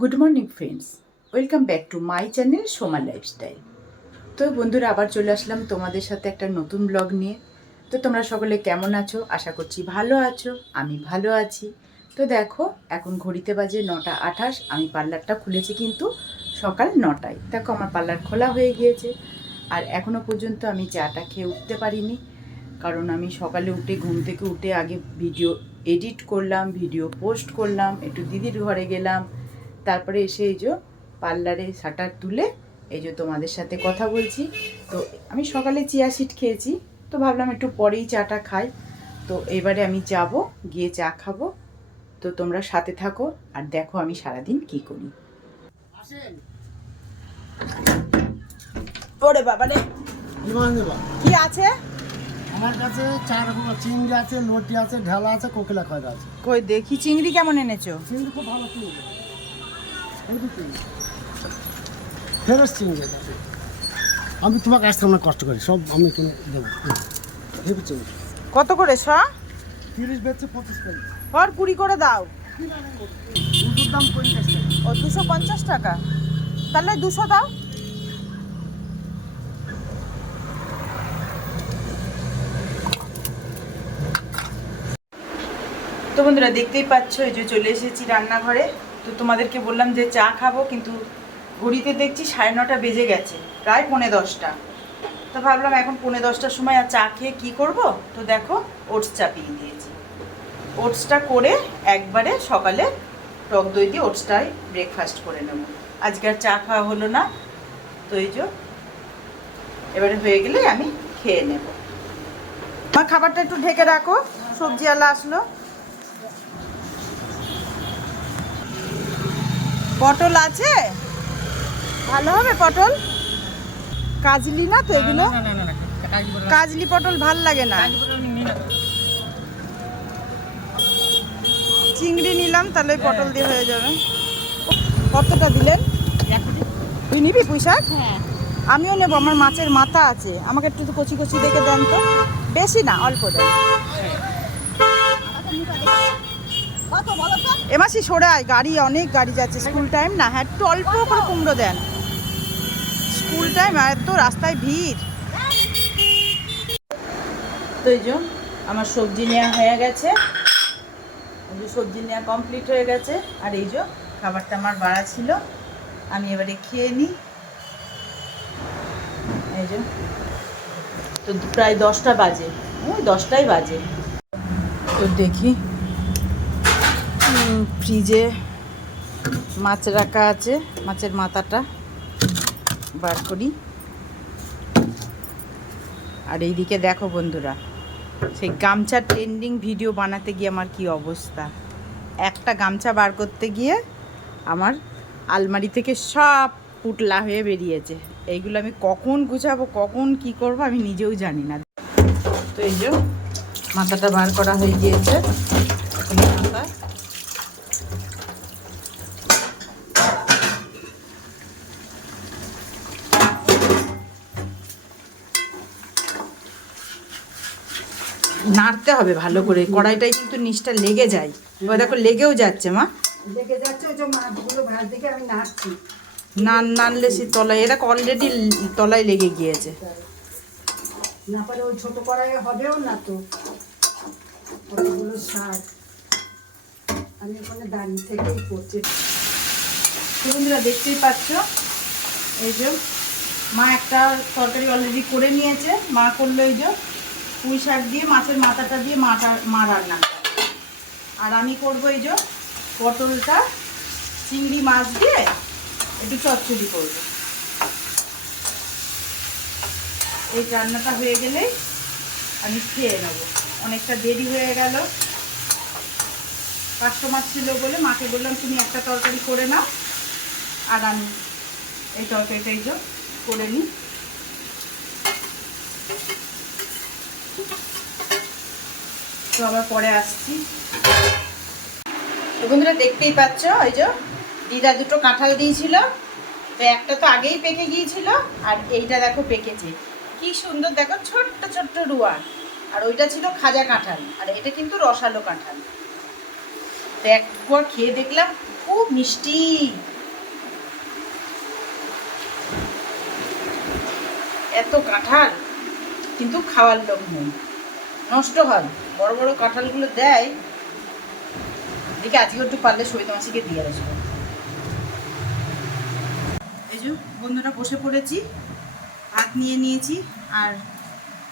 Good morning friends, welcome back to my channel Soma lifestyle. তো বন্ধুরা, আবার চলে আসলাম তোমাদের সাথে একটা নতুন ব্লগ নিয়ে। তো তোমরা সকলে কেমন আছো? আশা করছি ভালো আছো। আমি ভালো আছি। তো দেখো, এখন ঘড়িতে বাজে 9:28। আমি পার্লারটা খুলেছি কিন্তু সকাল 9টায়। দেখো আমার পার্লার খোলা হয়ে গিয়েছে। আর এখনও পর্যন্ত আমি চাটা খেয়ে উঠতে পারিনি, কারণ আমি সকালে উঠে ঘুম থেকে উঠে আগে ভিডিও এডিট করলাম, ভিডিও পোস্ট করলাম, একটু দিদির ঘরে গেলাম, তারপরে এসে এই যে পার্লারে শাটার তুলে এই যে তোমাদের সাথে কথা বলছি। তো আমি সকালে চিয়া সিড খেয়েছি, তো ভাবলাম একটু পরেই চাটা খাই। তো এবারে আমি যাব, গিয়ে চা খাবো। তো তোমরা সাথে থাকো আর দেখো আমি সারাদিন কি করি। ওরে বাবা রে, কি আছে আমার কাছে? 4 রকম চিংড়ি আছে, লটি আছে, ঢালা আছে, কোকিলা খয়রা আছে। কই দেখি চিংড়ি কেমন এনেছো? চিংড়ি খুব ভালো চিংড়ি, ফ্রেশ চিংড়ি আছে। আমি তোমাকে আসতে না কষ্ট করি, সব আমি কিনে দেবো। হেভি চিংড়ি কত করে শ? 30 বেচছে, 25 করে। আর 20 করে দাও। দুটোর দাম 50 টাকা। ও 250 টাকা, তাহলে 200 দাও। তো বন্ধুরা, দেখতেই পাচ্ছ এই যে চলে এসেছি রান্নাঘরে। তো তোমাদেরকে বললাম যে চা খাবো, কিন্তু ঘড়িতে দেখছি 9:30 বেজে গেছে, প্রায় 9:45। তো ভাবলাম এখন 9:45টার সময় আর চা খেয়ে কী করব। তো দেখো, ওটস চাপিয়ে দিয়েছি। ওটসটা করে একবারে সকালে টক দই দিয়ে ওটসটাই ব্রেকফাস্ট করে নেব। আজকে আর চা খাওয়া হলো না। তো এই যে এবারে হয়ে গেলে আমি খেয়ে নেব। আমার খাবারটা একটু ঢেকে রাখো, সবজিওয়ালা আসলো। পটল আছে? ভালো হবে পটল? কাজলি না তো এগুলো? কাজলি পটল ভাল লাগে না। চিংড়ি নিলাম, তাহলে পটল দিয়ে হয়ে যাবে। কতটা দিলেন? তুই নিবি পুঁই শাক? হ্যাঁ, আমিও নেবো, আমার মাছের মাথা আছে, আমাকে একটু কচি কচি দেখে দেন তো। বেশি না, অল্প দেন। এমাসি সরে আয়, গাড়ি অনেক গাড়ি যাচ্ছে, স্কুল টাইম না। হ্যাঁ, একটু অল্প করে কুমড়ো দেন, স্কুল টাইম আর তো রাস্তায় ভিড়। তো এই যে আমার সবজি নেওয়া হয়ে গেছে, সবজি নেওয়া কমপ্লিট হয়ে গেছে। আর এই যে খাবারটা আমার বাড়া ছিল, আমি এবারে খেয়ে নিই। এই যে তো প্রায় 10টা বাজে, ওই 10টাই বাজে। তো দেখি ফ্রিজে মাছ রাখা আছে, মাছের মাথাটা বার করি। আর এইদিকে দেখো বন্ধুরা, সেই গামছা ট্রেন্ডিং ভিডিও বানাতে গিয়ে আমার কি অবস্থা। একটা গামছা বার করতে গিয়ে আমার আলমারি থেকে সব পুটলা হয়ে বেরিয়েছে। এইগুলো আমি কখন গুছাবো, কখন কি করব আমি নিজেও জানি না। তো এই যে মাথাটা বার করা হয়ে গিয়েছে। এখন মাথা নাড়তে হবে ভালো করে, কড়াইটাই কিন্তু নিচটা লেগে যায়। এবার দেখো লেগেও যাচ্ছে মা, দেখে যাচ্ছে ওই যে মাছগুলো ভাজ দিকে আমি নাড়ছি। নানলে সে তলায়, এরা অলরেডি তলায় লেগে গিয়েছে। না পারে ওই ছোট কড়াই হবেও না তো, কতগুলো শাক আমি ওখানে দাঁড়িয়ে থেকেই করছি। বন্ধুরা দেখতেই পাচ্ছ, এই যে মা একটা তরকারি অলরেডি করে নিয়েছে। মা করলো এই যে পুঁই শাক দিয়ে মাছের মাথাটা দিয়ে মা রান্না করে। আর আমি করবো এই যে পটলটা চিংড়ি মাছ দিয়ে একটু চচ্চড়ি করবো। এই রান্নাটা হয়ে গেলেই আমি খেয়ে নেবো। অনেকটা দেরি হয়ে গেল, কাস্টমার ছিল বলে মাকে বললাম তুমি একটা তরকারি করে নাও, আর আমি এই তরকারিটা এই যে করে নিই। তো আবার পরে আসছি। তো বন্ধুরা দেখতেই পাচ্ছ, ওই যে দিদা দুটো কাঁঠাল দিয়েছিল, তো একটা তো আগেই পেকে গিয়েছিল, আর এইটা দেখো পেকেছে কি সুন্দর, দেখো ছোট্ট ছোট্ট রুয়া। আর ওইটা ছিল খাজা কাঁঠাল, আর এটা কিন্তু রসালো কাঁঠাল। তো এক কুয়া খেয়ে দেখলাম খুব মিষ্টি। এত কাঁঠাল কিন্তু খাওয়ার লোক নেই, নষ্ট হয়। বড় বড় কাঁঠালগুলো দেয়। দেখি আজকে একটু পারলে সবিতা মাসিকে দিয়ে আসবো। এই যে বন্ধুরা বসে পড়েছি, ভাত নিয়ে নিয়েছি আর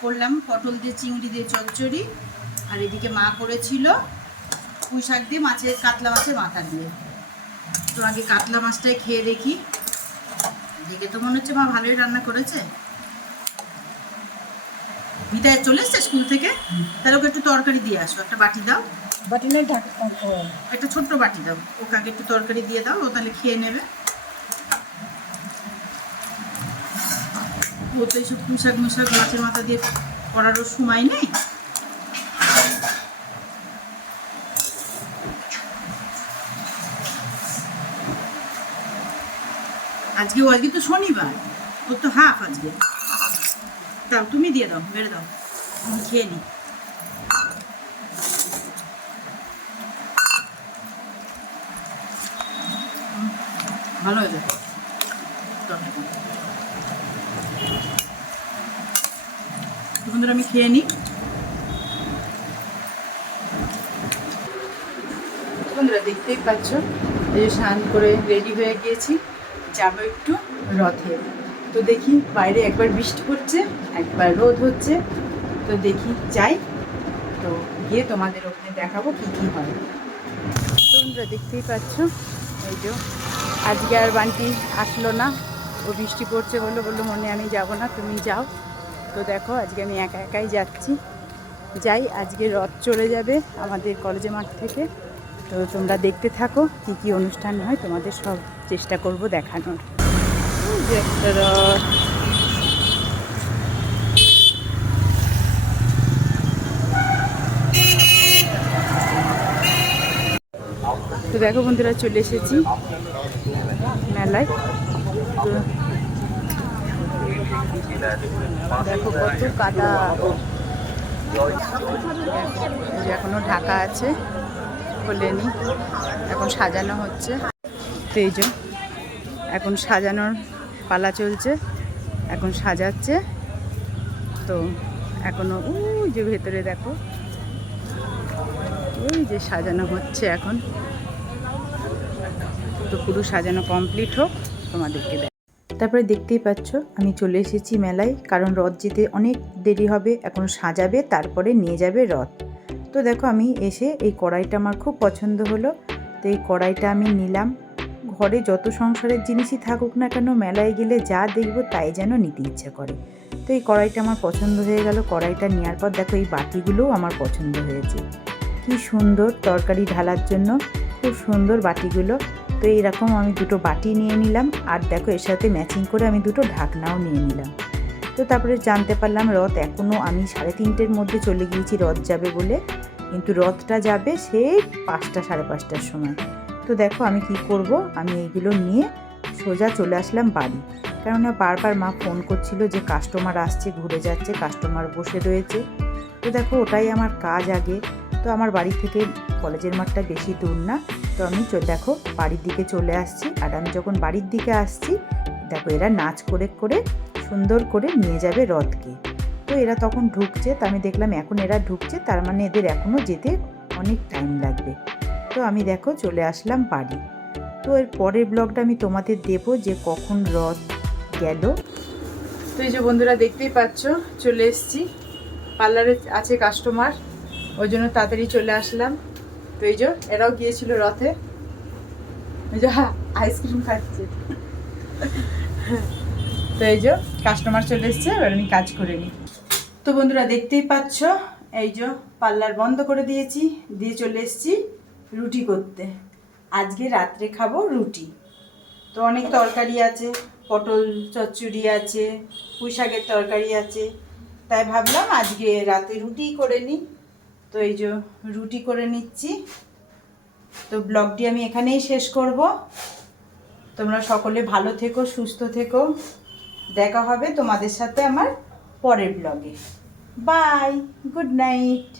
করলাম পটল দিয়ে চিংড়ি দিয়ে চচ্চড়ি, আর এদিকে মা করেছিল পুঁই শাক দিয়ে কাতলা মাছের মাথা দিয়ে। তো আগে কাতলা মাছটাই খেয়ে দেখি। দেখে তো মনে হচ্ছে মা ভালোই রান্না করেছে। মিতাই চলে এসছে স্কুল থেকে, তাহলে ওকে একটু তরকারি দিয়ে আসো, একটা বাটি দাও। বাটি নয়, ঢাকা। একটা ছোট্ট বাটি দাও, ওকে আগে একটু তরকারি দিয়ে দাও, ও তাহলে খেয়ে নেবে। ও তো এইসব পুঁই শাক মাছের মাথা দিয়ে করারও সময় নেই। আজকে তো শনিবার, ওর তো হাফ আজকে। দাও, তুমি দিয়ে দাও, বেড়ে দাও, আমি খেয়ে নিই। ভালো হয়ে যাবে বন্ধুরা, আমি খেয়ে নিই। বন্ধুরা দেখতেই পাচ্ছ, এই যে স্নান করে রেডি হয়ে গিয়েছি, যাবো একটু রথে। তো দেখি বাইরে একবার বৃষ্টি পড়ছে, একবার রোদ হচ্ছে। তো দেখি যাই, তো গিয়ে তোমাদের ওখানে দেখাবো কি কি হয়। তোমরা দেখতেই পাচ্ছ, এই যে আজকে আর বান্টি আসলো না, ও বৃষ্টি পড়ছে বললো মনে আমি যাব না, তুমি যাও। তো দেখো আজকে আমি একা একাই যাচ্ছি। যাই, আজকে রথ চলে যাবে আমাদের কলেজের মাঠ থেকে। তো তোমরা দেখতে থাকো কি কি অনুষ্ঠান হয়, তোমাদের সব চেষ্টা করব দেখানোর। যে একটা রথ, তো দেখো বন্ধুরা চলে এসেছি মেলায়। তো দেখো কত কাদা, এখনো ঢাকা আছে, খোলেনি, এখন সাজানো হচ্ছে। তো এই যে এখন সাজানোর পালা চলছে, এখন সাজাচ্ছে। তো এখনো ওই যে ভেতরে দেখো, ওই যে সাজানো হচ্ছে এখন। তো পুরো সাজানো কমপ্লিট হোক, তোমাদেরকে দেখ। তারপরে দেখতেই পাচ্ছ আমি চলে এসেছি মেলায়, কারণ রথ যেতে অনেক দেরি হবে, এখন সাজাবে তারপরে নিয়ে যাবে রথ। তো দেখো আমি এসে এই কড়াইটা আমার খুব পছন্দ হলো, তো এই কড়াইটা আমি নিলাম। ঘরে যত সংসারের জিনিসই থাকুক না কেন, মেলায় গেলে যা দেখবো তাই যেন নিতে ইচ্ছে করে। তো এই কড়াইটা আমার পছন্দ হয়ে গেল। কড়াইটা নেওয়ার পর দেখো এই বাটিগুলোও আমার পছন্দ হয়েছে, কি সুন্দর তরকারি ঢালার জন্য, খুব সুন্দর বাটিগুলো। তো এইরকম আমি দুটো বাটি নিয়ে নিলাম, আর দেখো এর সাথে ম্যাচিং করে আমি দুটো ঢাকনাও নিয়ে নিলাম। তো তারপরে জানতে পারলাম রথ এখনও, আমি 3:30-র মধ্যে চলে গিয়েছি রথ যাবে বলে, কিন্তু রথটা যাবে সেই 5টা 5:30টার সময়। তো দেখো আমি কি করব, আমি এইগুলো নিয়ে সোজা চলে আসলাম বাড়ি, কেননা বারবার মা ফোন করছিল যে কাস্টমার আসছে, ঘুরে যাচ্ছে, কাস্টমার বসে রয়েছে। তো দেখো ওটাই আমার কাজ আগে। তো আমার বাড়ি থেকে কলেজের মাঠটা বেশি দূর না, তো আমি দেখো বাড়ির দিকে চলে আসছি। আর আমি যখন বাড়ির দিকে আসছি, দেখো এরা নাচ করে করে সুন্দর করে নিয়ে যাবে রথকে। তো এরা তখন ঢুকছে, তো আমি দেখলাম এখন এরা ঢুকছে, তার মানে এদের এখনও যেতে অনেক টাইম লাগবে। তো আমি দেখো চলে আসলাম বাড়ি। তো এর পরের ব্লগটা আমি তোমাদের দেবো যে কখন রথ গেল। তো এই যে বন্ধুরা দেখতেই পাচ্ছ চলে এসেছি, পার্লারে আছে কাস্টমার, ওই জন্য তাড়াতাড়ি চলে আসলাম। তো এই যে এরাও গিয়েছিল রথে, এই যে আইসক্রিম খাচ্ছে। তো এই যে কাস্টমার চলে এসছে, এবার আমি কাজ করে নিই। তো বন্ধুরা দেখতেই পাচ্ছ, এই যে পার্লার বন্ধ করে দিয়েছি, দিয়ে চলে এসেছি রুটি করতে। আজকে রাত্রে খাবো রুটি। তো অনেক তরকারি আছে, পটল চচ্চড়ি আছে, পুঁই শাকের তরকারি আছে, তাই ভাবলাম আজকে রাতে রুটি করে নিই। তো এই যে রুটি করে নিচ্ছি। তো ব্লগটি আমি এখানেই শেষ করব। তোমরা সকলে ভালো থেকো, সুস্থ থেকো। দেখা হবে তোমাদের সাথে আমার পরের ব্লগে। Bye, good night.